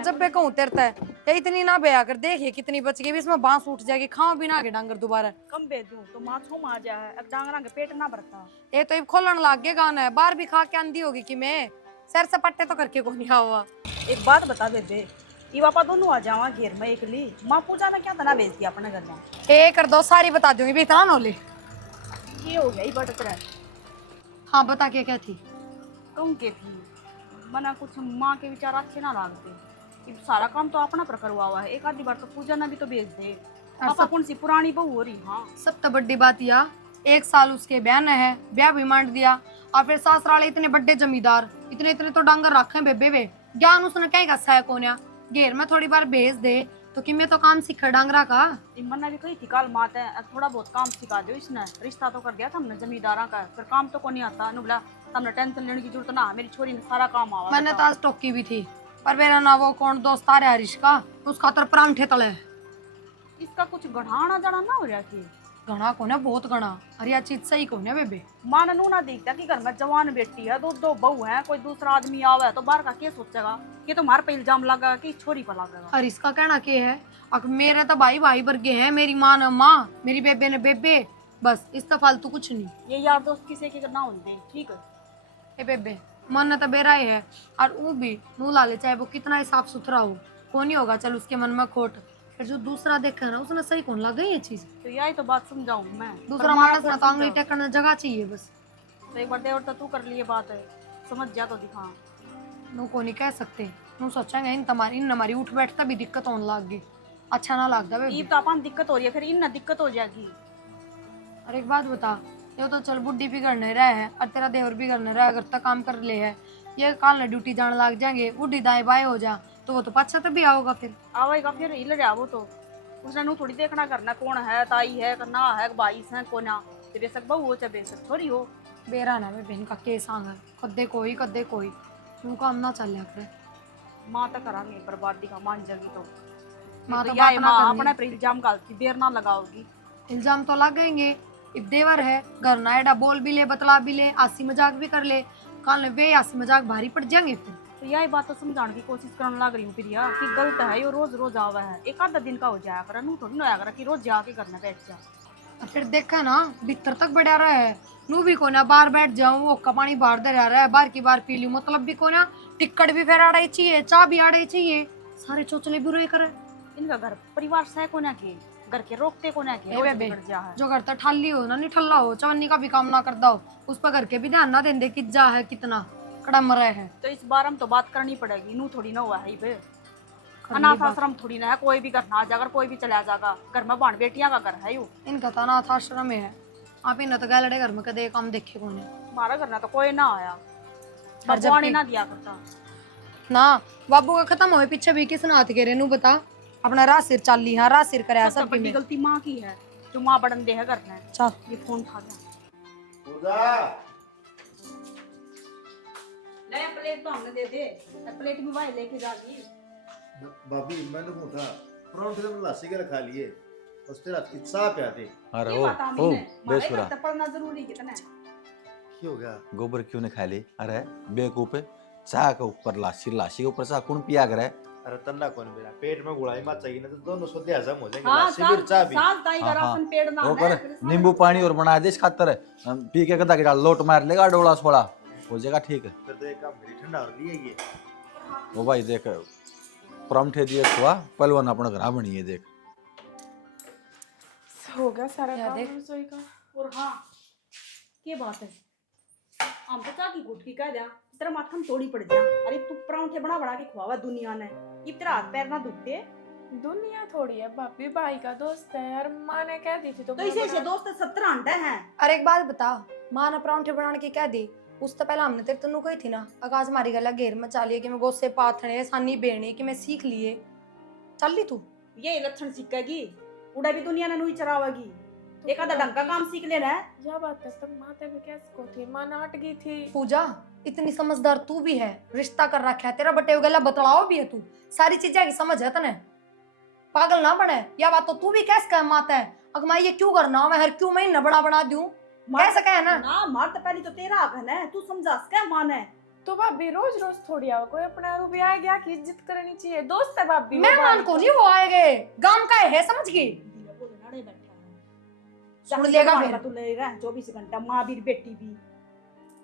मैं जब भी कहूँ उतरता है। ये इतनी ना बया कर, देखिए कितनी बच गई, इसमें बांस उठ जाएगी, खाओ भी ना के डांगर दोबारा। कम बे दूं तो माछो मा जा है, अब डांगरा के पेट ना भरता। ये तो खोलन लाग गया गाना है, बाहर भी खा के आंधी होगी कि मैं सैर सपाटे तो करके को नहीं हुआ। एक बात बता बेबे, ये पापा दोनों आ जावा घेर में एकली, माँ पूजा ने क्या तना भेज दिया अपने घर में। ए कर दो, सारी बता दूंगी भी, इतना नौले। ये हो गया ये बटक रहा। हाँ बता के क्या थी। कहूँ के थी मना कुछ माँ के विचार अच्छे ना लागते। ये सारा काम तो अपना पर करवा हुआ है, एक आधी बार तो पूजा ने भी तो भेज दे। पापा कौन सी पुरानी बहू हो रही। हाँ सब तो बड़ी बात या 1 साल उसके ब्याह ने है, ब्याह भी मांड दिया। और फिर ससुराले इतने बड़े जमींदार, इतने इतने तो डांगर रखे बेबे वे, ज्ञान उसने कहीं का है कोन्या। घेर में थोड़ी बार भेज दे तो कि मैं तो काम सीखा डांगरा का। मन्ना भी कही थी काल मात है, अब थोड़ा बहुत काम सिखा दो इसने, रिश्ता तो कर दिया था हमने जमींदारा का, फिर काम तो को नहीं आता नुबला। हमने टेंशन लेने की जरूरत ना, मेरी छोरी ने सारा काम आवा। मैंने तो आज टोकी भी थी, पर मेरा ना वो कौन दोस्त आ रहा है हरीश का, उसका तो परांठे तले। इसका कुछ गढ़ाना जाना ना हो रहा कि घना कोने, बहुत घना। अरे यह चीज सही कोने बेबे। मान नू ना देखता कि घर में जवान बेटी है, दो दो बहू है, कोई दूसरा आदमी आवे तो बाहर का क्या सोचेगा कि तुम्हारे पे इल्जाम लगा कि छोरी पर लगेगा। हरीश का कहना क्या है, अब मेरे तो भाई भाई वर्गे हैं, मेरी माँ ने माँ, मेरी बेबे ने बेबे, बस इस तो फालतू कुछ नहीं। ये यार दोस्त किसी के ना होते ठीक है। ए बेबे मन तो बेरा ही है, और वो भी नू लाले, चाहे वो कितना ही साफ सुथरा हो, कौन नहीं होगा चल उसके मन में खोट। फिर जो दूसरा देखा ना उसने सही कौन लगा ये चीज। तो यही तो बात समझाऊं मैं, दूसरा मानस ना तांगली टेकने जगह चाहिए बस। तो एक बार देवर तो तू कर लिए बात है, समझ जा तो दिखा। नू को नहीं कह सकते, नू सोचेंगे इन हमारी उठ बैठता भी दिक्कत होने लग गई, अच्छा ना लगता ये बेबे। तो अपन दिक्कत हो रही है, फिर इन ना दिक्कत हो जाएगी। और एक बात बता, ये तो चल बुढ़ी भी करने रहा है और तेरा देवर भी करने रहा है, घर तक काम कर ले है, ये काल ना ड्यूटी जाने लग जाएंगे, बुढ़ी दाएं बाएं हो जा तो वो तो पश्चात भी आओगा फिर। आवेगा फिर हिल रहा वो तो, उसने नू थोड़ी देखना करना कौन है, ताई है करना है, बाईस है कोना, बेशक बहू हो चाहे बेशक छोरी हो। बेरा ना वे बहन का केस आंगा, कद्दे कोई नू काम ना चल करे। माँ तो करांगे बर्बादी का मान जाएगी तो माँ तो या बात ना माँ करनी। अपने पर इल्जाम डालती देर ना लगाओगी। इल्जाम तो लगेंगे, इब देवर है घर ना एडा बोल भी ले, बतला भी ले, हंसी मजाक भी कर ले, कल वे हंसी मजाक भारी पड़ जाएंगे फिर। तो यही बात तो समझाने की कोशिश करने लग रही हूँ प्रिया कि गलत है ये, रोज रोज आवा है, एक आधा दिन का हो जाया कर, नू थोड़ी ना होया कर कि रोज जाके करना बैठ जा। और फिर देखा ना भीतर तक बढ़ा रहा है, नू भी कोना बाहर बैठ जाऊं, ओक्का पानी बाहर दे रहा है, बाहर की बार पी लूं, मतलब भी कोना टिकट भी फिर आड़े चाहिए, चाह भी आड़े चाहिए, सारे चोचले बुरे करे। इनका घर परिवार सह को ना के, घर के रोकते को ना के, रोज बेबे बिगड़ जा है। जो घर तक ठाली हो ना, नहीं ठल्ला हो, चवन्नी का भी काम ना करता हो, उस पर घर के भी ध्यान ना देंदे कि जा है कितना कड़ा मरा है। तो इस बार हम तो बात करनी पड़ेगी, नू थोड़ी ना हुआ है बे, अनाथ आश्रम थोड़ी ना है, कोई भी घर ना जाकर कोई भी चला जाएगा, घर में बाण बेटियां का घर है यू। इनका तो अनाथ आश्रम है, आप इन तो गैलड़े घर में कदे काम देखे कोने। हमारा घर ना तो कोई ना आया, और भगवान ही ना दिया करता। ना बाबू का खत्म होए पीछे भी किस नाथ के रे, नू बता अपना राह सिर चल ली। हाँ राह सिर करे सबसे सब बड़ी गलती माँ की है, जो माँ बड़न दे है घर में। चल ये फोन खा गया, नया प्लेट तो हमने दे दे, प्लेट भी भाई लेके जा रही। भाभी मैंने कहा था परांठे तो लस्सी के खा लिए, उसके रात की चाह प्याते। अरे ये बात ओ आमीन है, हमारे बेसुरा घर तक पढ़ना जरूरी कितना है। क्या हो गया? गोबर क्यों नहीं खा ली? अरे बेवकूफ है, चाह के ऊपर लाशी, लाशी के ऊपर चाह कौन पिया करे? अरे तन्ना कौन मेरा पेट में गुड़ाई मत चाहिए ना, तो दोनों सोते हजम हो जाएंगे, हाँ लस्सी फिर चाह भी। साल ताई का हाँ, हाँ। राशन पेड़ ना वो है, कर फिर साल नींबू पानी और बना दे इस खातर है, पी के कदा गिरा लोट मार लेगा डोला छोड़ा हो जाएगा ठीक है। फिर तो एक काम मेरी ठंडा और लिए ये वो भाई देख परांठे दिए खुआ पहलवान अपना घर बनी है देख। हो गया सारा क्या काम देख? रसोई का। और हाँ क्या बात है, हम तो चाह की गुटकी कह दिया तेरा माथा में तोड़ी पड़ जा। अरे तू परांठे बना बना के खुआवा दुनिया ने, ये तेरा हाथ पैर ना दुखते। दुनिया थोड़ी है, भाभी भाई का दोस्त है यार, माँ ने कह दी थी तो तो इसे से दोस्त 70 अंडे हैं। अरे एक बात बता, माँ ने परांठे बनाने की कह दी, उस तो पहले हमने तेरे तनु कही थी ना, आकाश मारी गला घेर में चालिए कि मैं गोसे पाथने सानी बेने कि मैं सीख लिए, चल ली तू। ये लक्षण सीखेगी, उड़ा भी दुनिया ने नहीं चरावेगी, एक आधा ढंग का काम सीख लेना है। यह बात है, तब माते भी कैसे को थी, माँ नाट गई थी। पूजा इतनी समझदार तू भी है, रिश्ता कर रखा है तेरा बटे गला, बतलाओ भी है तू, सारी चीजें की समझ है तने, पागल ना बने। या बात तो तू भी कैसे कह माता है, अगर मैं ये क्यों करना, मैं हर क्यों मैं न बड़ा बना दूं, कैसे कहे ना। ना मार तो पहले तो तेरा आगन है, तू समझा सके मान है, तो भाभी रोज रोज थोड़ी आओ, कोई अपना रूप आ गया कि इज्जत करनी चाहिए। दोस्त है भाभी, वो मेहमान भाभी को नहीं वो आएंगे, गांव का है समझ गई। सुन लेगा फिर। तू ले रहा 24 घंटा माँ भी बेटी भी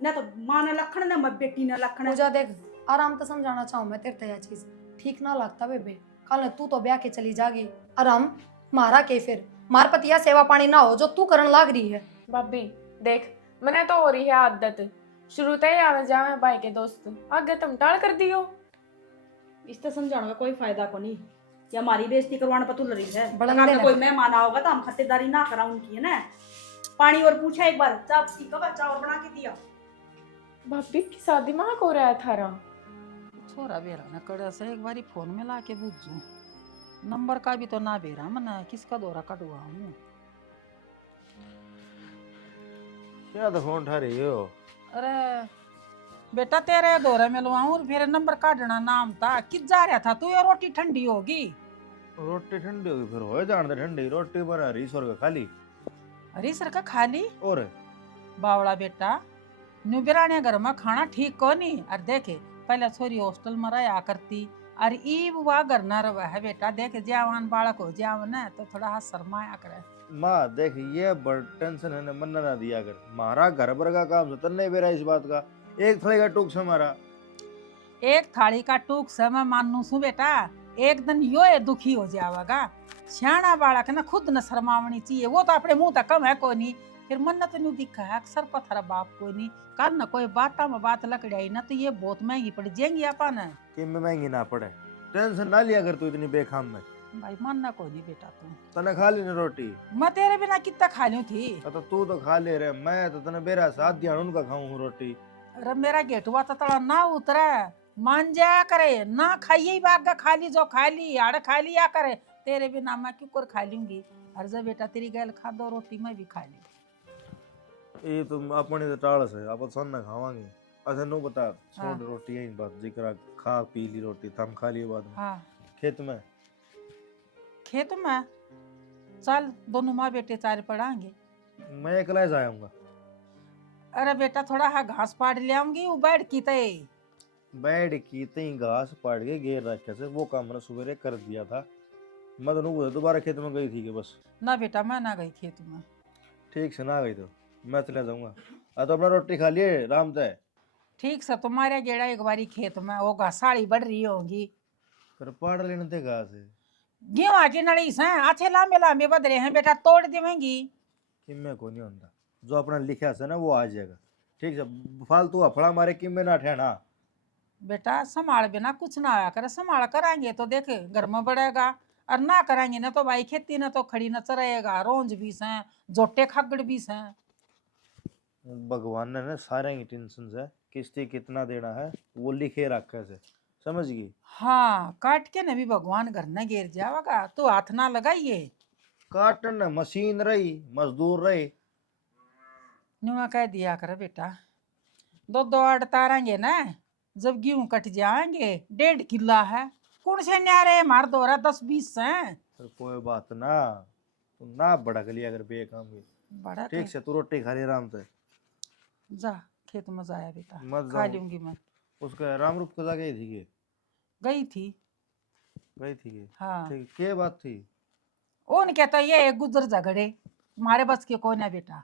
ना, तो माँ ने लखन ना मैं बेटी ने लखन। पूजा देख, आराम से समझाना चाहूँ मैं तेरे यह चीज ठीक ना लगता बेबे। कल तू तो ब्याह के चली जागी, आराम मारा के फिर मार पतिया सेवा पानी ना हो जो तू करन लाग रही है। भाभी देख, मने तो हो रही है आदत, शुरू से ही आवे जावे भाई के दोस्त, आगे तुम टाल कर दियो। इससे समझाने का कोई फायदा को नहीं, या हमारी बेइज्जती करवाने पर तू लड़ी है। बड़ंदे अगर ना। कोई मेहमान आओगा तो हम खातिरदारी ना करा उनकी, है ना। पानी और पूछा एक बार, चावल बना के दिया। भाभी की शादी माँ को रहा थारा। छोरा बेरा न कड़ा से एक बारी फोन में ला के बुझू, नंबर का भी तो ना बेरा मना किसका दौरा कटवा हूँ। क्या तो फोन उठा रही हो? अरे बेटा तेरे दौरे में लवाऊं और फिर नंबर काटना नाम था, किस जा रहा था तू? ये रोटी ठंडी होगी। रोटी ठंडी होगी फिर हो जान दे ठंडी, रोटी बना रही सर का खाली। अरे सर का खाली और बावड़ा बेटा, न्यू बिराने घर में खाना ठीक को नहीं। अरे देखे पहले छोरी हॉस्टल में रहा करती, अरे ईब हुआ घर न रहा है बेटा। देख जवान बालक हो जाव न तो थोड़ा हाँ शर्माया करे। माँ देख ये बड़ टेंशन है ना, मन ना दिया कर। मारा घर भर का काम से तन्ने बेरा इस बात का, एक थले का टूक से मारा। एक थाली का टूक से मैं मानू सू बेटा, एक दिन यो है दुखी हो जाएगा। सियाना बालक ना खुद न शर्मावनी चाहिए, वो तो अपने मुंह तक कम है कोई नहीं। फिर मन न तो न्यू दिखा है अक्सर पत्थर बाप कोई नहीं कर न कोई बाता में बात लकड़ाई ना तो ये बहुत महंगी पड़ जाएंगी अपन। कि मैं महंगी ना पड़े, टेंशन ना लिया कर तू इतनी बेखाम में। भाई मानना कोई नहीं बेटा तू। तने खा ली ना रोटी? मैं तेरे बिना कितना खा लूं थी। तो तू तो खा ले रहे, मैं तो तने बेरा साथ दिया उनका खाऊं रोटी। अरे मेरा गेटुआ तो तड़ा ना उतरे, मान जाया करे ना खाइए बाग खा ली जो खा ली आड़ खा लिया करे। तेरे बिना मैं क्यों कर खा लूंगी। अरे जब बेटा तेरी गैल खा दो रोटी मैं भी खा ली। ये तुम अपने तो टाल से अपन सन ना खावांगे। अच्छा नो बता, छोड़ हाँ। रोटी यही बात जिक्र खा पी ली रोटी थम खा लिए बाद में। हाँ खेत में खेत में चल दोनों माँ बेटे चार पड़ाएंगे। मैं अकेला जाऊंगा। अरे बेटा थोड़ा हाँ घास पाड़ ले आऊंगी वो बैठ की ते। बैठ की तई घास पाड़ के घेर रखे से वो काम मैंने सुबह कर दिया था। मैं तो नहीं दोबारा खेत में गई थी कि बस। ना बेटा मैं ना गई खेत में। ठीक से ना गई तो मैं चला जाऊंगा। तो अपना रोटी खा लिए राम तय। ठीक से तुम्हारे गेड़ा एक बारी खेत में होगा साड़ी बढ़ रही होगी। फिर पाड़ लेने थे घास गेहूं की नड़ी से अच्छे लांबे लांबे बदले हैं बेटा, तोड़ देवेंगी। कि मैं को नहीं होता, जो अपना लिखा से ना वो आ जाएगा। ठीक है, फालतू अफड़ा मारे कि मैं ना ठहना। बेटा संभाल बिना कुछ ना आया करे, संभाल कराएंगे तो देख घर में बढ़ेगा, और ना कराएंगे ना तो भाई खेती ना तो खड़ी न चरेगा। रोंज भी से जोटे खगड़ भी से। भगवान ने ना सारे की टेंशन से किस्ती कितना देना है वो लिखे रखा से, समझ गई? हाँ काट के न भी भगवान घर न गिर जाएगा तो हाथ ना लगाइए। काटन मशीन रही मजदूर रही। नुआ कह दिया कर बेटा, दो दो अड़तारेंगे ना जब गेहूं कट जाएंगे 1.5 किला है कौन से न्यारे मार दो रहा 10-20 से। फिर कोई बात ना, तू ना भड़क लिया अगर बेकाम की। बड़ा ठीक से तू रोटी खा ले आराम से। जा खेत में जाया बेटा, मत खा जाऊं। लूंगी मैं। उसका राम रूप को गई थी कि गई थी। गई थी कि हाँ ठीक क्या बात थी? उन कहता ये गुजर झगड़े मारे बस के कौन है बेटा।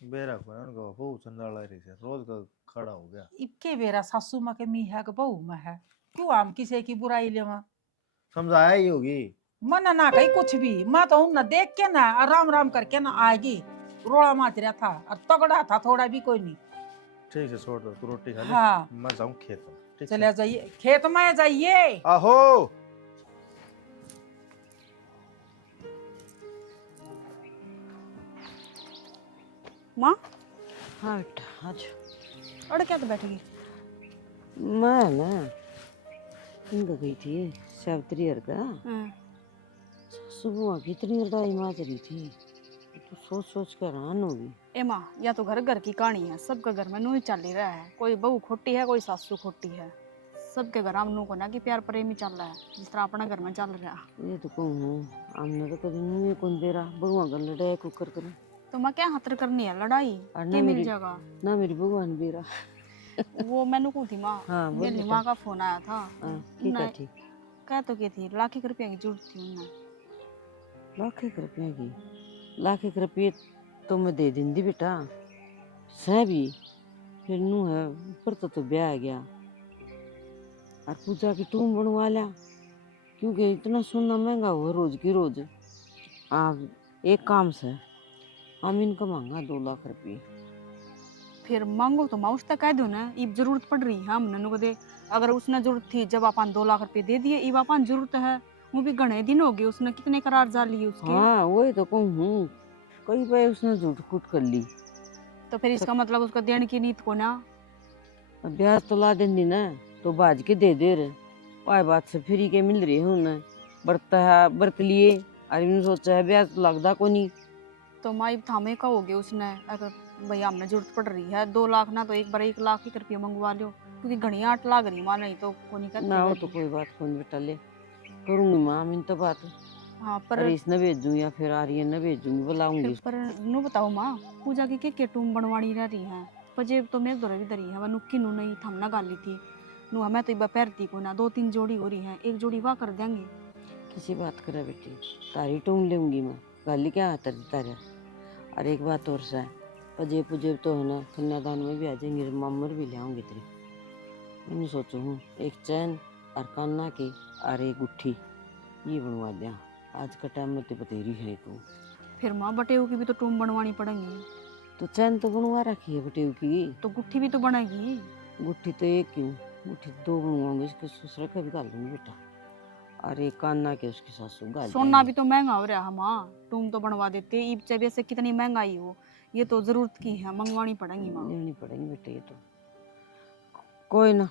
बेरा को उनका बहुत संडाला रही से रोज का खड़ा हो गया। इबके बेरा सासू माँ के मी है कि बहू में है, क्यों हम किसी की बुराई ले वहाँ। समझाया ही होगी। मन ना कही कुछ भी, मैं तो उन देख के ना आराम राम करके ना आएगी। रोड़ा माच रहा था और तगड़ा था थोड़ा भी कोई नहीं। ठीक है छोड़ दो, तू रोटी खा ले। हाँ मैं जाऊँ खेत में। ठीक चले जाइए खेत में जाइए। आहो माँ हाँ बेटा आज अरे क्या तो बैठेगी? मैं ना इनका गई थी सावित्री हर का सुबह कितनी लड़ाई माज रही थी तो सोच सोच कर हैरान होगी। ए माँ या तो घर घर की कहानी है, सबके घर में नू ही चल ही रहा है। कोई बहू खोटी है कोई सासू खोटी है, सबके घर हम नू को ना कि प्यार प्रेम ही चल रहा है जिस तरह अपना घर में चल रहा है। ये तो कहूँ हमने तो कभी नहीं कौन दे रहा बहुआ का लड़ाई कुकर कर तो मैं क्या हतर करनी है लड़ाई और के ना मिल मेरी जाएगा। ना मेरी भगवान बेरा वो मैंने को थी माँ हाँ, बोल मेरी बेटा। माँ का फोन आया था। हाँ, की नहीं। थी? कह तो की थी लाख एक रुपया की जरूरत थी उन्हें। लाख एक रुपये की? लाख एक रुपये तो मैं दे देंगी बेटा, सह भी फिर नू है ऊपर तो ब्याह आ गया और पूजा की टूम बनवा लिया, क्योंकि इतना सोना महंगा हुआ रोज की रोज। आप एक काम से हम इनका मांगा 2 लाख रुपये। फिर मांगो तो माँ उससे कह दो ना इब जरूरत पड़ रही है हमने नु को दे। अगर उसने जरूरत थी जब अपन 2 लाख रुपए दे दिए इब अपन जरूरत है। वो भी घने दिन हो गए उसने कितने करार जा लिए उसके। हाँ वही तो कहूँ, कई बार उसने झूठ फूट कर ली। तो फिर इसका मतलब उसका देने की नीत को ना। अब ब्याज तो ला देंगी ना, तो बाज के दे रहे वाई बात से फ्री के मिल रही है उन्हें, बरता है बरत लिए और इन्होंने सोचा है ब्याज तो लगता को नहीं। तो माँ इब थामे कहोगे उसने अगर भैया हमने जरूरत पड़ रही है 2 लाख ना तो एक बार 1 लाख ही रुपये मंगवा लो क्योंकि घनी आट लाग रही माँ नहीं तो को नहीं करती ना वो बैठी। तो कोई बात कौन बेटा ले करूंगी माँ इन तो बात। हाँ पर अरे इस न भेजूं या फिर आर्यन न भेजूंगी बुलाऊंगी। पर नु बताओ माँ पूजा की के टूम बनवानी रह रही है पजेब तो मेरे दौरे भी दरी है वह नुक्की नु नहीं थमना गाली थी नु हमें तो इबा पैरती को ना 2-3 जोड़ी हो रही है एक जोड़ी वाह कर देंगे। किसी बात करे बेटी, तारी टूंग लूंगी मैं, गाली क्या आता तारा। और एक बात और सा पजेब पुजेब तो है ना कन्यादान में भी आ जाएंगे, मामर भी ले आऊंगी तेरी। मैंने सोचू हूँ एक चैन और कान्ना की और एक गुट्ठी ये बनवा दिया, आज का टाइम में तो बतेरी है तू। फिर माँ बटेऊ की भी तो टूम बनवानी पड़ेंगी। तो चैन तो बनवा रखी है बेटे की, तो गुट्ठी भी तो बनेगी। गुट्ठी तो एक क्यों, गुट्ठी 2 बनवाऊंगी, इसके ससुर का भी डाल दूंगी बेटा और एक कान्ना के उसकी सासू डाल सोना भी तो महंगा हो रहा है माँ टूम तो बनवा देते ईब चाहे से कितनी महंगाई हो ये तो जरूरत की है मंगवानी पड़ेंगी माँ। लेनी पड़ेगी बेटे, ये तो कोई ना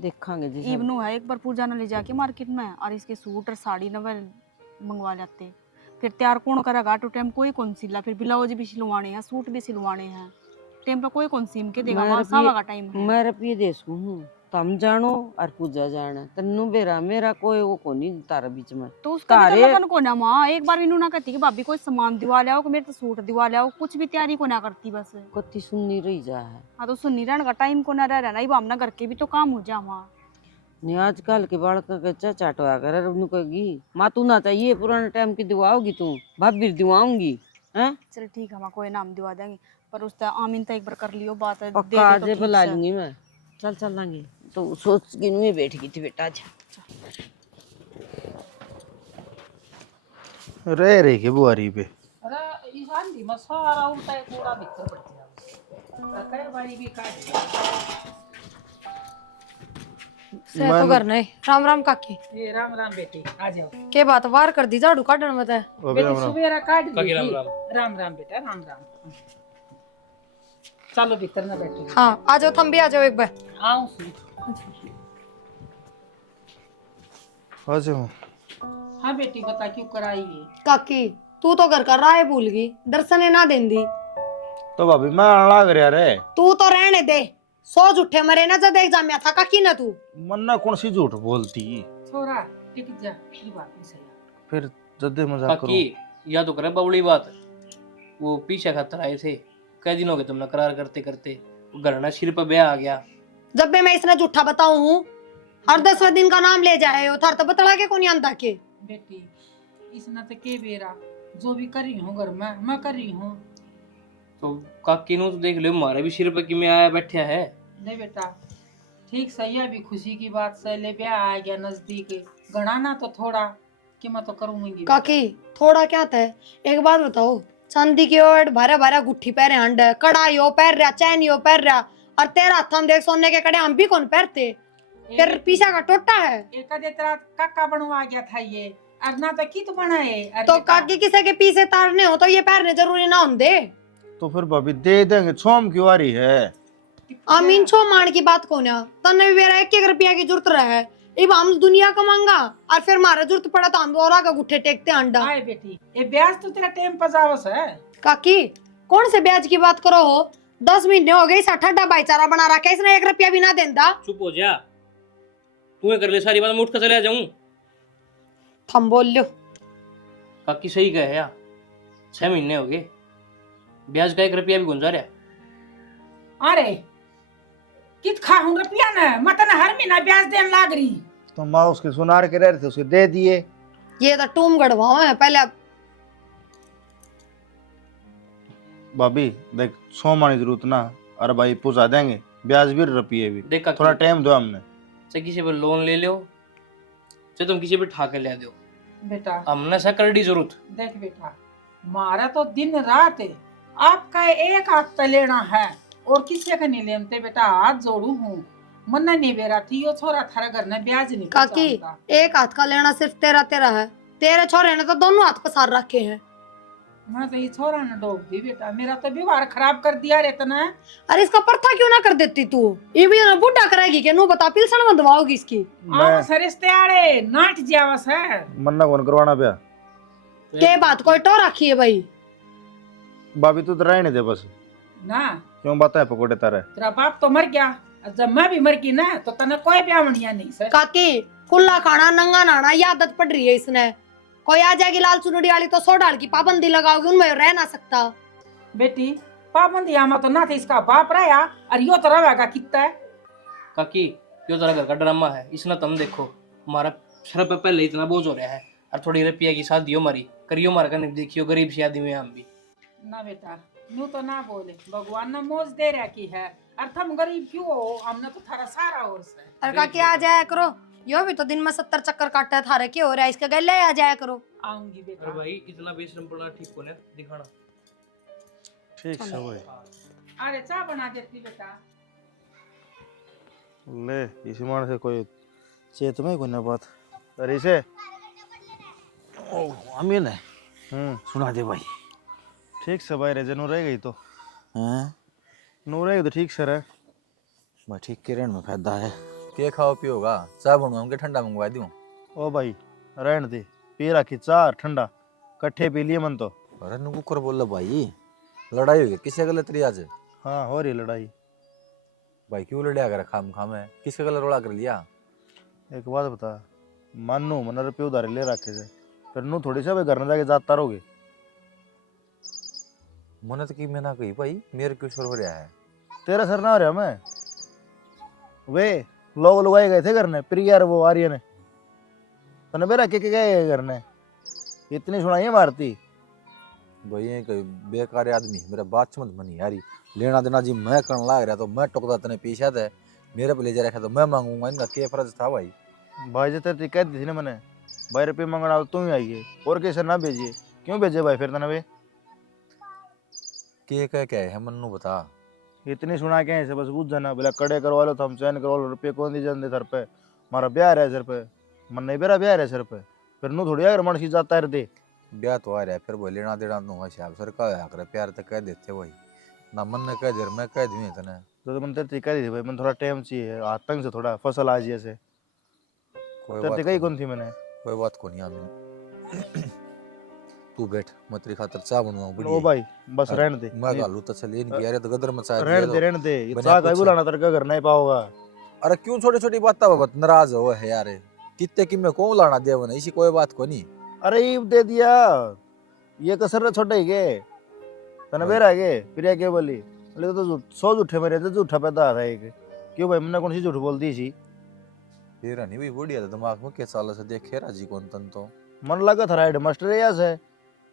देखांगे जैसे। ईब नु है एक बार पूजा न ले जाके मार्केट में और इसके सूट और साड़ी न वह मंगवा लेते फिर तैयार कौन करेगा टू टाइम कोई कौन सिला फिर ब्लाउज भी सिलवाने हैं सूट भी सिलवाने हैं टाइम पर कोई कौन सिम के देगा माँ सावा का टाइम है। मैं रुपये देसू हूँ तम जानो और पूजा जाना तन्नू बेरा मेरा कोई वो को नहीं तारा बीच में। तो उसका भी तारे- तो लगन को ना माँ एक बार भी नु ना कहती कि भाभी कोई सामान दिवा ले आओ मेरे तो सूट दिवा ले आओ कुछ भी तैयारी को ना करती बस। कत्ती सुननी रही जा है। हाँ तो सुननी रहने का टाइम को ना रह ना हमना घर के भी तो काम हो जा वहाँ। नहीं आजकल के बालक के चाटवा कर उन्हें कहेगी माँ तू ना चाहिए पुराने टाइम की दिवाओगी तू भाभी दिवाऊंगी हैं। चल ठीक है माँ कोई नाम दिवा देंगे पर उस आमीन तो एक बार कर लियो बात है पक्का आज बुला लूंगी मैं, चल चल लांगे तो सोच के नुए बैठ गई थी बेटा आज। रह रही के बुआरी पे अरे इस आंधी में सारा उल्टा एक कूड़ा बिखर पड़ता है कई बारी भी काट से तो करना है। राम राम काकी। ये राम राम बेटी आ जाओ के बात वार कर दी झाड़ू काटन में ते। बेटी सुबेरा काट दी राम राम बेटा राम राम। चलो भीतर ना बैठो। हाँ आ जाओ थम भी आ जाओ एक बार। आओ अच्छा हाँ बेटी बता क्यों कराई है। काकी तू तो घर का राय भूल गई दर्शन ना देंदी। तो भाभी मैं आने लग रहा रे। तू तो रहने दे सो झूठे मरे ना जब देख जामिया था काकी ना तू। मन्ना कौन सी झूठ बोलती छोरा टिक जा ये बात नहीं सही। फिर जद्दे मजाक करो। बाकी या तो करे बबड़ी बात वो पीछे खातर आए थे कई दिन हो गए तुमने करार करते करते घर ना सिर पर ब्याह आ गया। जब भी मैं इसने झूठा बताऊं हूँ हर 10वें दिन का नाम ले जाए हो थार तो बतला के कौन आंदा के। बेटी इसने तो के बेरा जो भी करी हूँ घर में मैं करी हूँ। तो काकी नु तो देख लो हमारे भी सिर पर कि मैं आया बैठा है। नहीं बेटा ठीक सही है अभी खुशी की बात से ले ब्याह आ गया नजदीक गणाना तो थोड़ा कि मैं तो करूंगी। काकी थोड़ा क्या था एक बात बताओ चांदी की ओर भारा भारा गुट्ठी पहरे हंड कड़ा यो पहर रहा चैन यो पहर रहा और तेरा हाथ हम देख सोने के कड़े हम भी कौन पहनते फिर पीछा का टोटा है। एक तेरा काका बनवा गया था ये और ना तो की तो बनाए तो काकी किसी के पीछे तारने हो तो ये पहनने जरूरी ना होंगे। तो फिर भाभी दे देंगे छोम क्यों आ रही है। आमीन छो मान की बात को ना तन्ने भी मेरा 1-1 रुपया की जरूरत रहे इब हम दुनिया का मांगा और फिर मारा जरूरत पड़ा तो हम और का गुट्ठे टेकते अंडा। आए बेटी ये ब्याज तो तेरा टाइम पजावस है। काकी कौन से ब्याज की बात करो हो 10 महीने हो गए ठड्डा भाईचारा बना रखा है इसने 1 रुपया भी ना देंदा। चुप हो जा तू कर ले सारी बात मैं उठ कर चले जाऊं। थम बोल लो काकी सही कहे यार 6 महीने हो गए ब्याज का 1 रुपया भी गुंजा रहा। अरे कित खाऊं रुपया ना मत ना हर महीना ब्याज देने लाग रही। तो माँ उसके सुनार के रह रहे थे, उसके दे दिए। ये तो टूम गढ़वाओ है पहले। भाभी देख, 100 मानी जरूरत ना, अरे भाई पहुंचा देंगे, ब्याज भी रुपये भी, देखा थोड़ा टाइम दो हमने। चाहे किसी पर लोन ले लो, चाहे तुम किसी पर ठाके ले दो, बेटा हमने सा कर दी जरूरत। देख बेटा, मारा तो दिन रात है, आपका एक हाथ पे लेना है और किसी का नहीं लेते बेटा। हाथ जोड़ू हूँ, मन्ना नहीं बेरा थी यो छोरा थारा घर ने ब्याज नहीं काकी पहुंचाऊंगा। एक हाथ का लेना सिर्फ तेरा है, तेरे छोरे ने तो दोनों हाथ पसार रखे हैं। मैं तो ये छोरा ने डोब दी बेटा, मेरा तो व्यवहार खराब कर दिया रे तना। अरे इसका पर्था क्यों ना कर देती तू? ये भी ना बूढ़ा कराएगी क्या? नो बता, पिलसन बंधवाओगी इसकी? आओ सरिस्ते आड़े नाट जावस है। मन्ना कौन करवाना ब्याह? के बात कोई टो रखी है भाई? भाभी तू तो रहने दे बस, ना क्यों बताए पकोड़े तारे। तेरा बाप तो मर गया, जब मैं भी मर गई ना तो तने कोई ब्यावनिया नहीं सर। काकी खुला खाना नंगा नाना ये आदत पड़ रही है इसने। कोई आ जाएगी लाल चुनरी वाली तो 100 डाल की पाबंदी लगाओगी, उनमें रह ना सकता। बेटी पाबंदी आमा तो ना थे, इसका बाप रहा और यो तो रहेगा कितना है। काकी यो तेरा घर का ड्रामा है, इसने तुम देखो हमारा सर पे पहले इतना बोझ हो रहा है, और थोड़ी रुपया की शादी हो हमारी करियो, हमारा कने देखियो गरीब सी आदमी में हम भी। ना बेटा नू तो ना बोले, भगवान ने मौज दे रखी है और तुम गरीब क्यों हो, हमने तो थारा सारा और से। अरे काकी आ जाया करो, यो भी तो दिन में 70 चक्कर काटता है थारे, क्या हो रहा है? इसके गले आ जाया करो। आऊंगी बेटा। अरे भाई इतना बेशरम पड़ना ठीक को ना दिखाना। ठीक है भाई, अरे चाय बना देती बेटा। ले इसी मान से कोई चेत में कोई ना बात। अरे इसे अमीन है, सुना दे भाई। ठीक से भाई, रेजे नू रह गई तो हैं नू रह गई तो ठीक से रह भाई, ठीक के रहने में फायदा है। के खाओ पियोगा, चाय बनवाऊं के ठंडा मंगवा दूं? ओ भाई रहने दे, पी रखी चार ठंडा कट्ठे पी लिए मन तो। अरे नुकु कर बोला भाई, लड़ाई हो गई किसके गले तेरी आज? हाँ हो रही लड़ाई। भाई क्यों लड़ाया कर खाम खाम है, किसके गले रोड़ा कर लिया? एक बात बता, मानू मन रुपये उधार ले रखे से, फिर नू थोड़ी सा घर में जाके जाता रहोगे। मैंने तो की मैंने कही भाई, मेरे क्यों शुरू हो रहा है? तेरा सर ना हो रहा मैं, वे लोग लगाए गए थे घर ने, प्रिया वो आर्य ने तने बेरा के गए घर ने, इतनी सुनाई है मारती। भाई ये कोई बेकार आदमी, मेरा बात समझ में नहीं आ रही। लेना देना जी मैं करने लग रहा तो मैं टुकदा तने पीछे थे, मेरे पे ले जा रखा तो मैं मांगूंगा, इनका क्या फर्ज था भाई? भाई जी तेरी कह दी थी ना मैंने, भाई रुपये मंगना तुम ही आइए और कैसे ना भेजिए, क्यों भेजे भाई फिर तने वे? के क्या है मन्नू बता। इतनी सुना के ऐसे बस बुझ जाना, बोला कड़े करवा लो तो हम चैन करवा लो, रुपये कौन दी जाते सर पे, हमारा ब्याह है सर पे, मन नहीं बेरा ब्याह है सर पे, फिर नू थोड़ी अगर मन सी जाता है दे। ब्याह तो आ रहा है, फिर वो लेना देना तो हिसाब सर का है, कर प्यार तो कह देते भाई ना, मन ने कह दे मैं कह दूँ इतने। तो मन तेरी कह दी थी भाई, मन थोड़ा टाइम चाहिए, आतंक से थोड़ा फसल आ जाए से, कोई तेरी बात कही कौन थी मैंने? कोई बात को नहीं आमीन। तू बैठ, मैं तेरी खातर चाय बनवाऊं। ओ भाई बस रहने दे, मैं गालू तो चल नहीं यार, तो गदर में चाय रहने दे, ये बना चाह का कुछ। बुलाना तेरे का घर नहीं पाओगा। अरे क्यों छोटी छोटी बात बात नाराज हो है यार, कितने कि मैं कौन लाना दे बना, इसी कोई बात को नहीं। अरे ये दे दिया, ये कसर छोटे ही के तने बेरा के प्रिया के बोली, बोले तो 100 झूठे मेरे थे, झूठा पैदा था एक, क्यों भाई मैंने कौन सी झूठ बोल दी थी? तेरा नहीं भाई बढ़िया दिमाग में, क्या साल से देखे राजी कौन तन तो मन लगा था राइड मास्टर है से।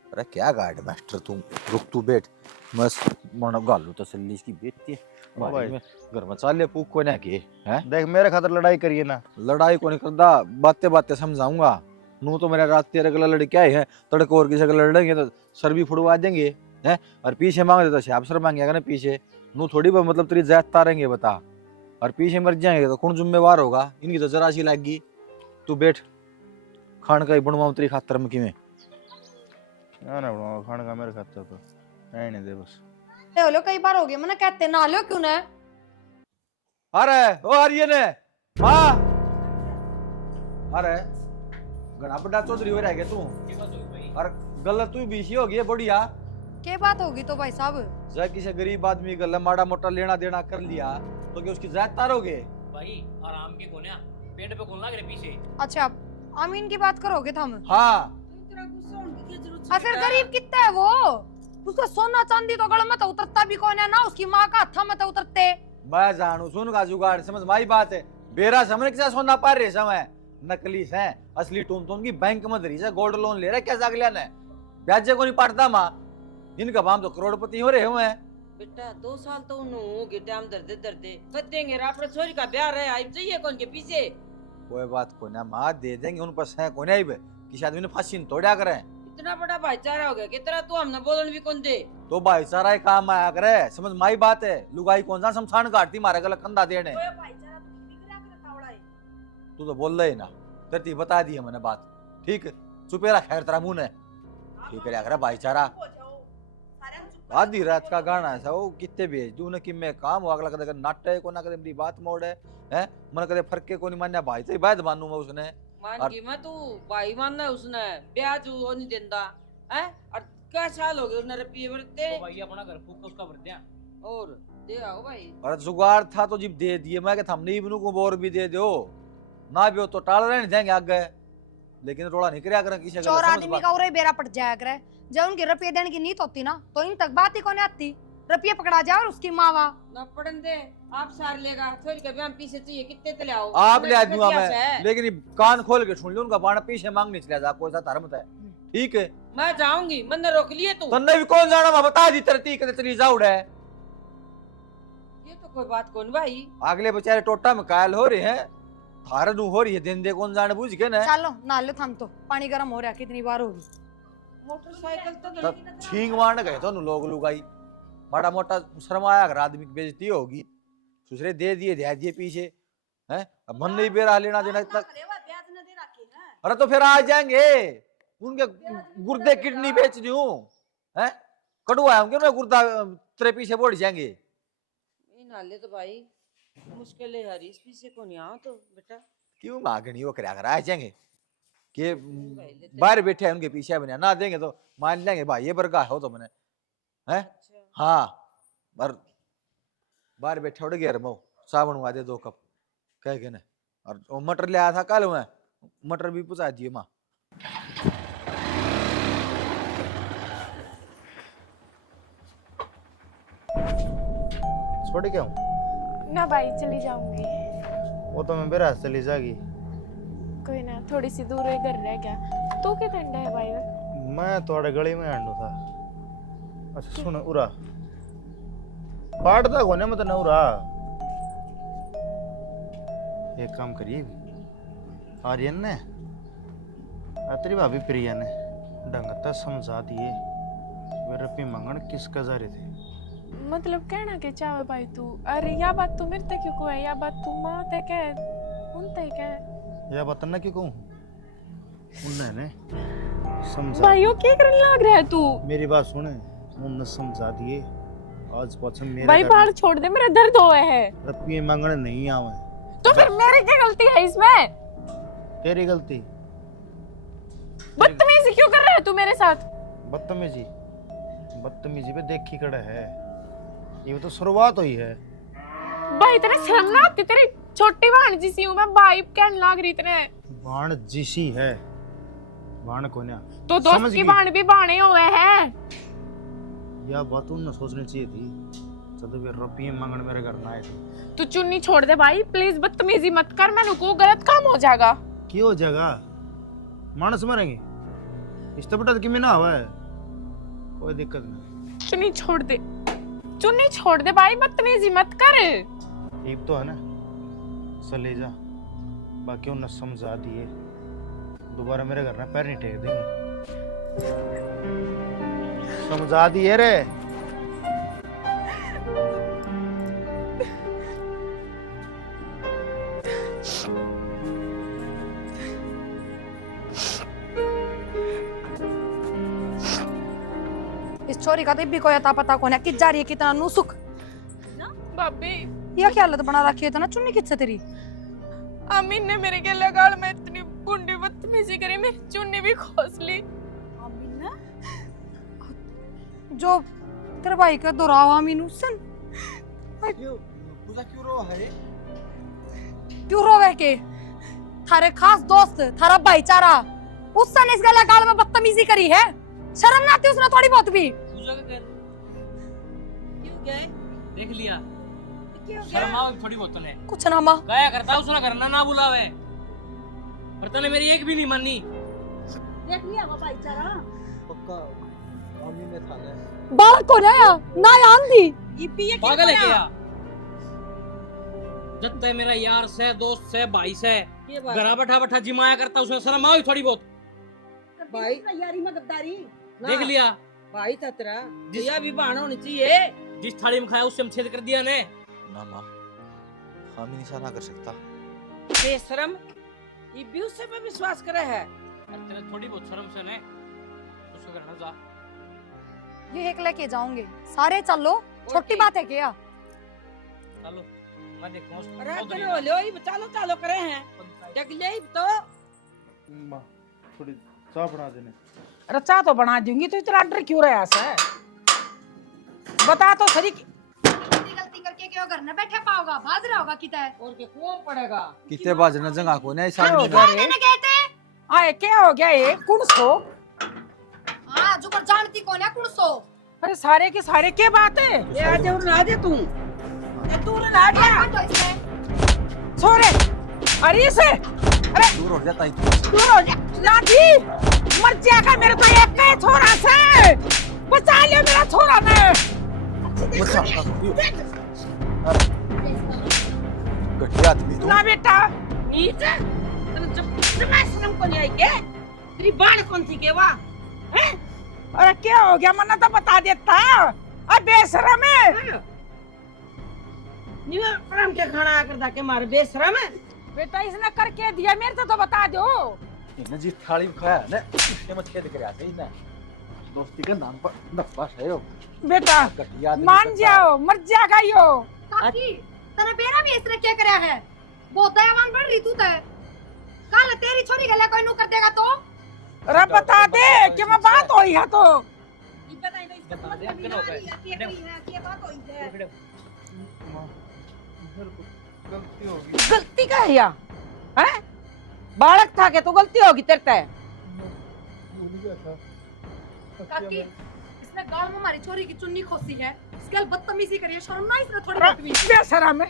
अरे क्या गाइड मास्टर तू, रुक तू बैठ, मैं मन गालू तो चल इसकी बेटी है भाई। भाई में घर में चाले पूक को ना के हैं, देख मेरे खातर लड़ाई करिए ना। लड़ाई को नहीं करदा, बातें बातें समझाऊंगा। नू तो मेरा रात तेरे गला लड़के आए हैं, तड़के और किसी गला लड़ेंगे तो सर भी फुड़वा देंगे हैं, और पीछे मांगे तो शाप सर मांगेगा ना पीछे। नू थोड़ी मतलब तेरी जात तारेंगे बता, और पीछे मर जाएंगे तो कौन जिम्मेवार होगा? इनकी तो जरा सी लागी। तू बैठ, खान का ही बनवाऊं तेरी खातर में किमें ना बनाओ खाने का मेरे खातर तो रहने दे बस। ले लो कई बार हो गया मैंने कहते ना लो क्यों ना? अरे ओ आर्यन है मां, अरे घना बड़ा चौधरी हो रहा है तू, और गलत तू बीसी हो गई है बढ़िया। क्या बात होगी तो भाई साहब? जब किसी गरीब आदमी गल माड़ा मोटा लेना देना कर लिया तो क्या उसकी जात तारोगे? भाई आराम के कोने पेट पे कौन लग रहे पीछे? अच्छा आमीन की बात करोगे तुम? हाँ फिर गरीब कितना है वो? उसका सोना चांदी तो गला में तो उतरता भी कौन है ना, उसकी माँ का हथा में तो उतरते। मैं जानू सुन का जुगाड़ समझ माई बात है बेरा समझ क्या सोना पा रहे समय नकली से असली टूम की बैंक में धरी से गोल्ड लोन ले रहा क्या जागलिया ने ब्याजे को नहीं पाटता माँ इनका बाम तो करोड़पति हो रहे हुए हैं बेटा 2 साल तो उन्हों हो गए टाइम दर्दे दर्दे कर देंगे अपने छोरी का ब्याह रहे आई चाहिए कौन के पीछे कोई बात को ना माँ दे देंगे उन पर है कोई नहीं किसी आदमी ने फांसी तोड़ा करे इतना बड़ा भाईचारा हो गया कितना तू हमने बोलन भी कौन दे तो भाईचारा ही काम आया करे समझ माई बात है लुगाई कौन सा शमशान काटती मारे गलत कंधा देने तू तो बोल रही ना तेरी बता दी है मैंने बात ठीक है चुपेरा खैर तेरा मुंह ने ठीक है अगर भाईचारा आधी रात का गाना है वो कितने भेज दू ना कि मैं काम हो अगला कदे नाट्य है को ना कदे मेरी बात मोड़ है मन कदे फर्क के को नहीं मान्या भाई से बात मानू मैं उसने मान की मैं तू भाई मानना उसने ब्याज वो नहीं देता है और क्या साल हो गए उन्हें रुपये भरते तो भाई अपना घर फूक उसका भर दिया और दे आओ भाई अरे जुगाड़ था तो जिब दे दिए मैं कि हमने इब्नू को बोर भी दे दो ना भी हो तो टाल रहे नहीं देंगे आगे लेकिन थोड़ा नहीं करें किसी चोर आदमी का उरे बेरा पट जाया करे जब उनके रुपये देने की नीत होती ना तो इन तक बात ही कौन आती रुपये पकड़ा जाए और उसकी मावा ना पढ़न दे आप सार लेगा छोड़ के ब्याह पीछे चाहिए कितने ते ले आओ आप ले दूंगा मैं लेकिन ये कान खोल के सुन लो उनका बाण पीछे मांग नहीं चला जा कोई सा धर्म है ठीक है मैं जाऊंगी मन रोक लिए तू तन्ने भी कौन जाना मैं बता दी तरती के चली जाऊं रे ये तो कोई बात कौन भाई अगले बेचारे टोटा में कायल हो रहे हैं थार नु हो रही है दिन दे कौन जाने बुझ के ना चलो ना लो थम तो पानी गर्म हो रहा कितनी बार होगी मोटरसाइकिल तो तब छींग मारने गए तो लोग लुगाई बड़ा मोटा शर्माया अगर आदमी की बेइज्जती होगी दूसरे दे दिए दिए पीछे हैं अब मन नहीं बेरा लेना देना तक अरे तो फिर आ जाएंगे उनके गुर्दे किडनी बेच दूं हैं कड़वा होंगे ना गुर्दा तेरे पीछे बढ़ जाएंगे इन हाले तो भाई मुश्किल है हरी इस पीछे को नहीं आओ तो बेटा क्यों मांगनी वो करा कर आ जाएंगे कि बाहर बैठे हैं उनके पीछे बने ना देंगे तो मान लेंगे भाई ये बरगा हो तो मैंने हैं हाँ पर बाहर बैठे उड़ गया रमो साबुन दे 2 कप कह के ना और मटर ले आया था कल मैं मटर भी पुचा दिए माँ छोड़ क्या हूँ ना भाई चली जाऊंगी वो तो मैं बेरा चली जाएगी कोई ना थोड़ी सी दूर ही घर रह गया तू क्या ठंडा है भाई मैं थोड़े गली में आंडू था अच्छा सुन उरा पाटता कोने मत न उरा एक काम करिए आर्यन ने तेरी भाभी प्रिया ने ढंगता समझा दिए वे रुपये मांगण किसका जा रहे थे मतलब कहना के चाहे भाई तू अरे या बात तू मेरे तक क्यों को है या बात तू माँ ते कह उन ते कह या बात ना क्यों कहूँ उन्हें ने समझा भाइयों क्या करने लग रहा है तू मेरी बात सुने उन्हें समझा दिए आज पसंद मेरे भाई बाहर छोड़ दे मेरा दर्द हुआ है रुपये मांगने नहीं आवे तो फिर मेरी क्या गलती है इसमें तेरी गलती बदतमीजी क्यों कर रहा है तू मेरे साथ बदतमीजी बदतमीजी पे देखी खड़ा है ये तो शुरुआत हुई है भाई तेरे शर्म ना आती तेरी छोटी बहन जी सी हूं मैं भाई कहने लग रही तेरे बाण जिसी है बाण को ना तो दोस्त की बहन भी बाणे हुए हैं यह बात उन्हें सोचनी चाहिए थी जब वे रुपये मांगने मेरे घर ना आए थे तू चुन्नी छोड़ दे भाई प्लीज बदतमीजी मत कर मैंने को गलत काम हो जाएगा क्यों जगह मानस मरेंगे इस तो बेटा कि मैं ना हुआ है कोई दिक्कत नहीं चुन्नी छोड़ दे भाई बदतमीजी मत कर ठीक तो है ना चले जा बाकी उन्हें समझा दिए दोबारा मेरे घर में पैर नहीं टेक देंगे समझा दिए रे इस छोरी का तो भी कोई अता पता कौन है कि जा रही है कितना नुसुक भाभी ये क्या हालत बना रखी है इतना चुन्नी किससे तेरी अमीन ने मेरे के लगाल में इतनी बुंडी बदतमीजी करी मेरी चुन्नी भी खोस ली जो तेरे भाई का दोरावा मीनू सुन क्यों रोवे के थारे खास दोस्त थारा भाईचारा उसने इसके लगाल में बदतमीजी करी है शर्म ना आती उसने थोड़ी बहुत भी क्यों क्यों गए देख लिया शर्म आओ थोड़ी बहुत तने कुछ ना माँ क्या करता उसने करना ना बुलावे पर तने मेरी एक भी नहीं मानी देख लिया वो भाईचारा पक्का मम्मी ने था ना बालक को नया ना आंधी ये पिए पागल है क्या जब तक मेरा यार से दोस्त से भाई से ये बात घरा बैठा बैठा जिमाया करता उसने शर्म आओ थोड़ी बहुत भाई यारी में गद्दारी देख लिया भाई ततरा जिस- ये भी बहाना होनी चाहिए जिस थाली में खाया उससे हम छेद कर दिया ने ना माँ हम निशा ना कर सकता बेशरम ये भी उससे पे विश्वास करे है तेरे थोड़ी बहुत शर्म से ने उसको करना जा ये एक लेके जाऊंगे सारे चलो छोटी बात है क्या चलो मैं देखूं उसको अरे चौधरी चलो लो ये चालो चालो करे हैं ना। देख ले तो माँ थोड़ी चाय बना देने अरे चाह तो बना दूंगी तो इतना डर क्यों रहा है बता तो सही गलती करके क्यों घर में बैठे पाओगा भाज रहा होगा किता है और के कौन पड़ेगा कितने बाजना जगह को नहीं क्या हो सामने गया में। रे मैंने कहते आए क्या हो गया ये कुण सो हाँ जो कर जानती कौन है कुण सो अरे सारे के सारे क्या बात है ये आज और ना दे तू ये तू ना दे तो इसमें छोरे अरे से अरे दूर हो जाता है दूर हो जा ना जी मर जाएगा मेरे तो एक का छोरा से बचा लियो मेरा छोरा ने घटिया आदमी तू ना बेटा नीचे तेरे जब मैं शर्म को नहीं आई के तेरी बाल कौन सी के वा हैं अरे क्या हो गया मन्ना तो बता देता अब बेशरम है न्यू परम के खाना आकर जाके मारे बेशरम है बेटा इसने करके दिया मेरे तो बता दो इन्हें जिस थाली में खाया ना उसने मत छेद कर आते इन्हें दोस्ती का नाम पर नफा है यो बेटा घटिया आदमी मान करता। जाओ मर जाएगा यो काकी तने बेरा भी इसने क्या करया है बहुत दयावान बन रही तू ते कल तेरी छोरी गले कोई नु कर देगा तो अरे बता दे कि मैं बात हुई है तो ये बताई तो इसका बता दे, मतलब किन हो गए? ये कोई है ये बात हुई है गलती होगी गलती का है या हैं बालक था के तो गलती होगी तेरे ते भूल गया था काकी इसने गाल में हमारी छोरी की चुन्नी खोसी है इसके बदतमीजी करी है शर्म ना इसने थोड़ी अरे बहुत भी बेशरम है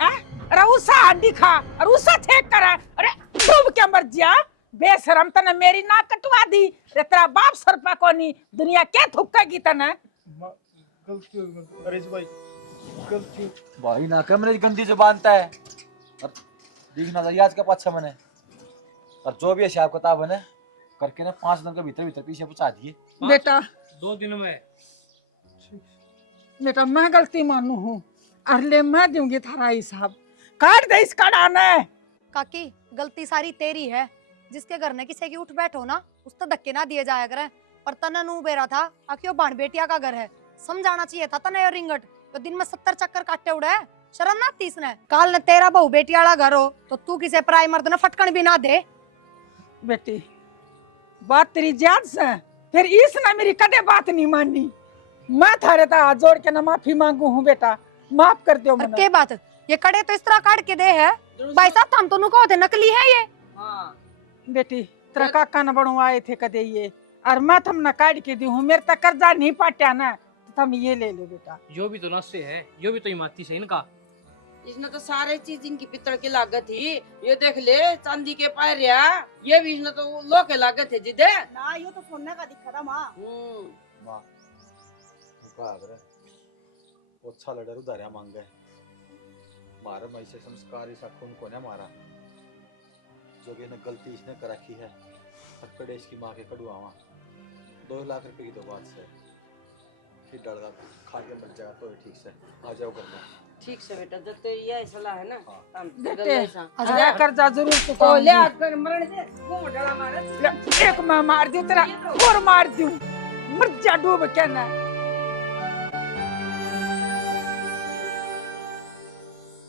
हैं? अरे उसा हड्डी खा और उसा ठेक करा अरे डूब के मर जा बेशरम तने मेरी नाक कटवा दी रे तेरा बाप सर पे कोनी दुनिया क्या थुक्केगी तने गलती होगी अरे भाई गलती भाई ना कमरे गंदी जुबान है और दिखना चाहिए आज का पाछा मैंने और जो भी है हिसाब किताब है ना करके ना 5 दिन के भीतर भीतर पीछे पहुंचा दिए बेटा 2 दिन में बेटा मैं गलती मानू हूँ अरले मैं दूंगी थारा हिसाब काट दे इसका डाना काकी गलती सारी तेरी है जिसके घर ने किसी की उठ बैठो ना उस तो धक्के ना दिए जाया करे पर तने नू बेरा था आखिर वो बाण बेटिया का घर है समझाना चाहिए था तने और रिंगट तो दिन में 70 चक्कर काटे उड़े शर्म ना आती इसने काल ने तेरा बहू बेटी वाला घर हो तो तू किसे पराई मर्द ने फटकन भी ना दे बेटी बात तेरी जात से फिर इसने मेरी कदे बात नहीं मानी मैं थारे ता हाथ जोड़ के ना माफी मांगू हूँ बेटा माफ कर दो और मना के बात ये कड़े तो इस तरह काट के दे है भाई साहब हम तो नु कहो थे नकली है ये हां बेटी तेरा काका न बड़ो आए थे कदे ये और मैं थम ना काट के दी हूँ मेरे तक कर्जा नहीं पाट्या ना तो तुम ये ले लो बेटा यो भी तो नशे है यो भी तो इमारती से इनका इसने तो सारे चीज इनकी पित्तल की लागत थी ये देख ले चांदी के पैरिया ये भी इसने तो लो के लागत है जिदे ना ये तो सोने का दिखा था माँ मां का आगरा वो अच्छा लड़े उधारिया मांग गए मारा मैं से संस्कार इस खून को ने मारा जो कि ने गलती इसने कर रखी है फटकड़े इसकी मां के कड़ुआवा 2 लाख रुपए की तो बात से फिर डरदा खा के मर जाएगा तो ठीक से आ जाओ घर में ठीक से बेटा जब तो ये सलाह है ना हाँ। हम बेटे ऐसा अरे कर्जा जरूर तो चुकाऊंगी। ले आकर मरण से घूम डाला मारे एक मैं मार दूं तेरा और मार दूं मर जा डूब के ना